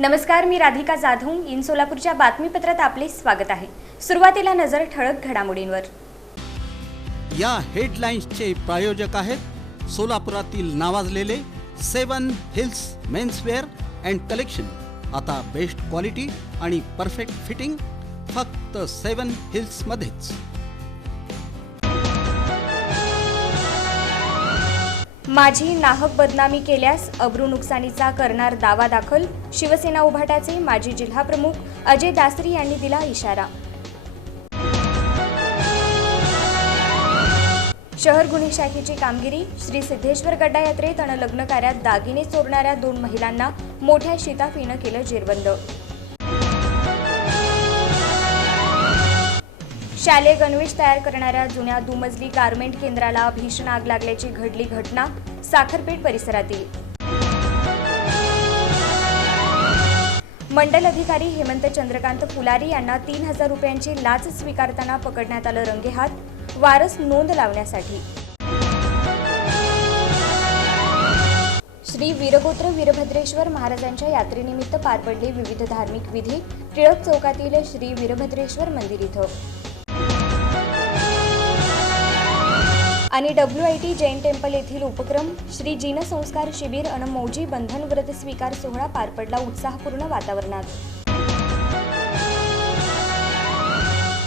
नमस्कार, मी राधिका जाधव. इन सोलापूरच्या बातमीपत्रात आपले स्वागत आहे. सुरुवातीला नजर ठळक घडामोडींवर. या हेडलाईन्सचे प्रायोजक आहेत सोलापुरातील नावाजलेले 7 हिल्स मेन्सवेअर अँड कलेक्शन. आता बेस्ट क्वालिटी आणि परफेक्ट फिटिंग फक्त 7 हिल्स मध्येच. माझी नाहक बदनामी केल्यास अब्रू नुकसानीचा करणार दावा दाखल. शिवसेना उभाटाचे माजी जिल्हाप्रमुख अजय दासरी यांनी दिला इशारा. शहर गुन्हे शाखेची कामगिरी. श्री सिद्धेश्वर गड्डा यात्रेत आणि लग्न कार्यात दागिने चोरणाऱ्या 2 महिलांना मोठ्या शिताफीनं केलं जेरबंद. शालेय गणवेश तयार करणाऱ्या जुन्या दुमजली गारमेंट केंद्राला भीषण आग लागल्याची घडली घटना साखरपेठ परिसरातील. मंडल अधिकारी हेमंत चंद्रकांत फुलारी यांना 3000 रुपयांची लाच स्वीकारताना पकडण्यात आलं रंगेहात. वारस नोंद लावण्यासाठी. श्री वीरगोत्र वीरभद्रेश्वर महाराजांच्या यात्रेनिमित्त पार पडले विविध धार्मिक विधी. टिळक चौकातील श्री वीरभद्रेश्वर मंदिर इथं आणि WIT जैन टेम्पल येथील उपक्रम श्री जीन संस्कार शिबिर अन मौजी बंधन व्रत स्वीकार सोहळा पार पडला उत्साहपूर्ण वातावरणात.